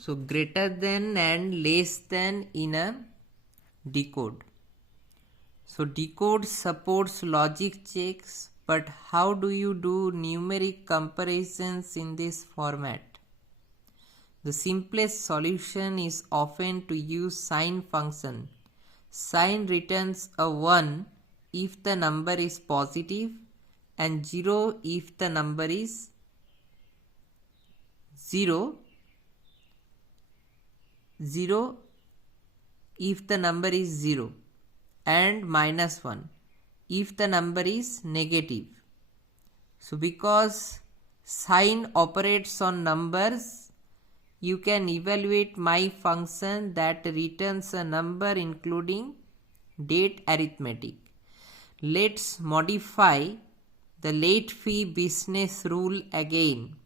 So greater than and less than in a decode. So decode supports logic checks, but how do you do numeric comparisons in this format? The simplest solution is often to use sine function. Sine returns a 1 if the number is positive and 0 if the number is 0 if the number is 0 and minus 1 if the number is negative. So because sine operates on numbers, you can evaluate my function that returns a number including date arithmetic. Let's modify the late fee business rule again.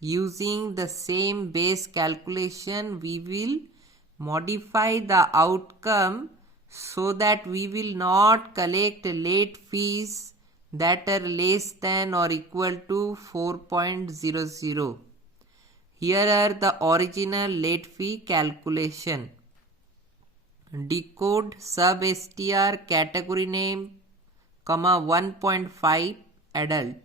Using the same base calculation, we will modify the outcome so that we will not collect late fees that are less than or equal to 4.00. Here are the original late fee calculation. Decode sub str category name, 1.5 adult.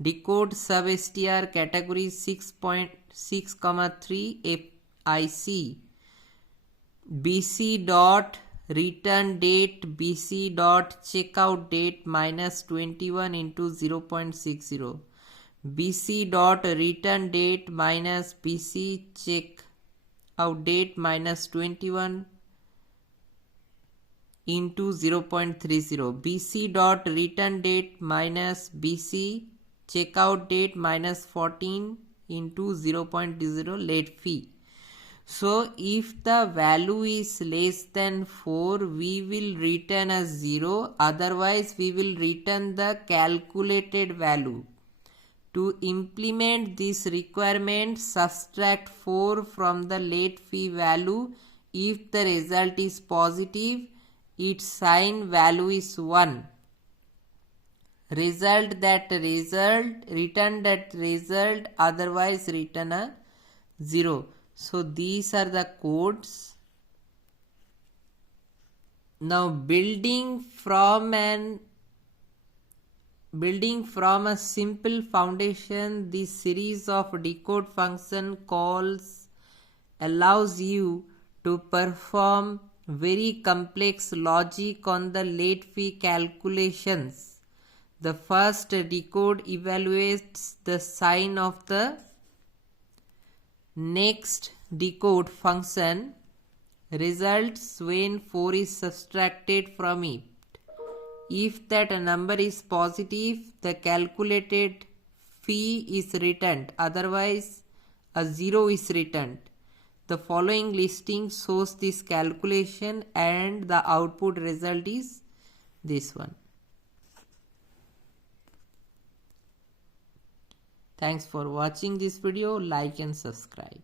Decode sub str category 6.6,3 FIC. BC dot return date BC dot checkout date minus 21 into 0.60. BC dot return date minus BC check out date minus 21 into 0.30. BC dot return date minus BC checkout date minus 14 into 0.0 late fee. So if the value is less than 4, we will return a 0, otherwise we will return the calculated value. To implement this requirement, subtract 4 from the late fee value. If the result is positive, its sign value is 1. Return that result, otherwise return a 0. So these are the codes. Now building from a simple foundation, this series of decode function calls allows you to perform very complex logic on the late fee calculations. The first decode evaluates the sign of the next decode function results when 4 is subtracted from it. If that number is positive, the calculated fee is returned, otherwise a 0 is returned. The following listing shows this calculation and the output result is this one. Thanks for watching this video. Like and subscribe.